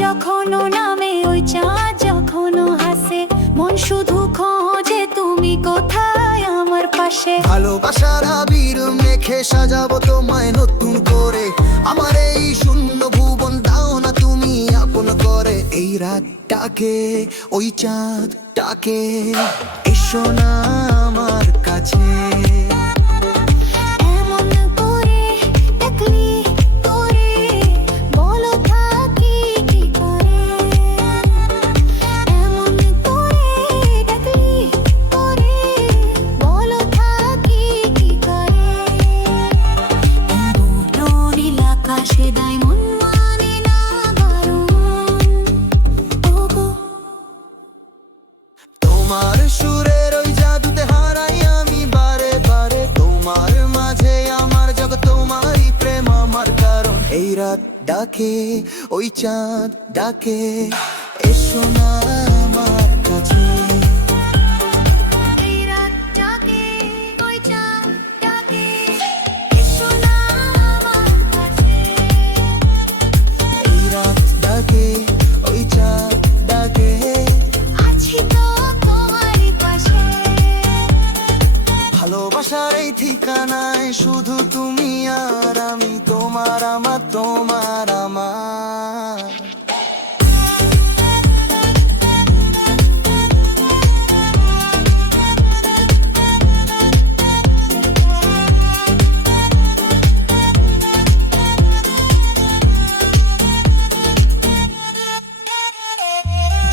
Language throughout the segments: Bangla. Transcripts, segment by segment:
যখনও নামে ওই চাঁদ যখনও হাসে, মন শুধু খোঁজে তুমি কোথায় আমার পাশে। ভালোবাসার আবির মেখে সাজাবো তোমায় নতুন করে, আমার এই শূন্য ভুবন দাও না তুমি আপন করে। এই রাতটাকে ওই চাঁদটাকে এসো না আমার কাছে। তোমার সুরের ওই জাদুতে হারাই আমি বারে বারে, তোমার মাঝে আমার জগৎ তোমারই প্রেম আমার কারণ। এই রাত ডাকে ওই চাঁদ ডাকে এসো না আমার কাছে। ভালোবাসার এই ঠিকানায় শুধু তুমি আর আমি, তোমার আমার তোমার আমার।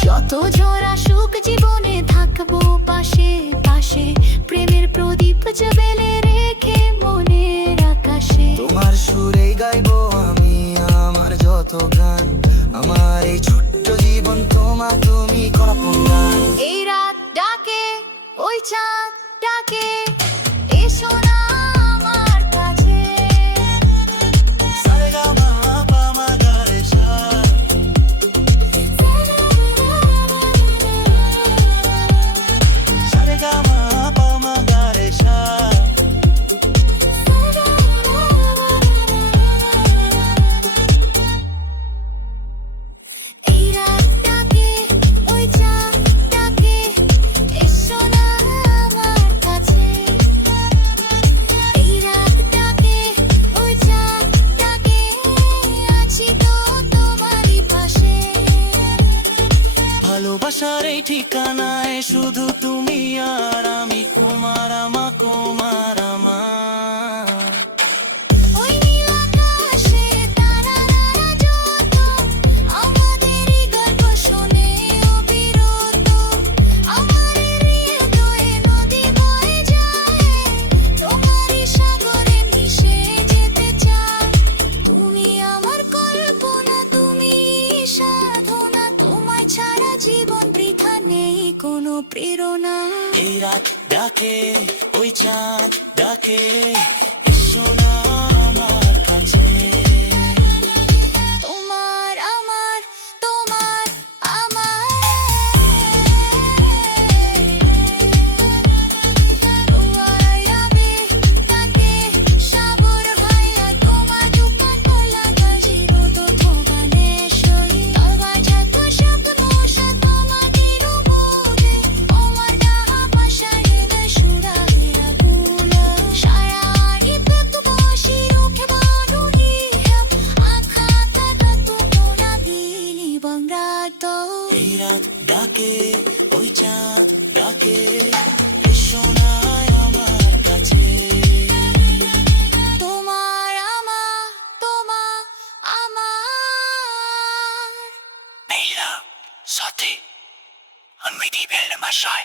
যত ঝরা সুখ জীবনে থাকবো পাশে পাশে, প্রেমের প্রদীপ জ্বেলে রেখে মনের আকাশে। তোমার সুরেই গাইবো আমি আমার যত গান, আমার এই ছোট্ট জীবন তোমার তুমি কল্পন গান। এই রাত ডাকে ওই চাঁদ ডাকে এসো না আমার কাছে। ভালোবাসার এই ঠিকানায় শুধু তুমি আর আমি, তোমার আমার তোমার আমার। ওই নীল আকাশে তারারা যত আমাদেরই গল্প শোনে অবিরত, আমার হৃদয়ে নদী বয়ে যায়, তোমারই সাগরে মিশে যেতে চাই। তুমি আমার কল্পনা, তুমি সাধনা, তোমায় ছাড়া জীবন বৃথা, নেই কোনো প্রেরণা। এই রাত ডাকে ওই চাঁদ ডাকে এসো না আমার কাছে। তোমার আমার তোমার আমার। তোমার রাবে তাকে সাগর ভাইয়া, তোমার দুপা তোলা গাজিরো তো থোগানে সই, তবা যাতো স্বপ্ন সা তোমাদের বুকে, তোমার ডাহা পাশায় না সুরা হিয়া গুলা, সারা ইপেক বসি রুখে বানু হিয়াপ, আখাতা তাতো তোরা দিলি বাংরাতো। এই রাত ডাকে ওই চাঁদ ডাকে এসো না আমার কাছে। তোমার আমার তোমার আমার। Mira, Sotti, und mit die Welle mal schei.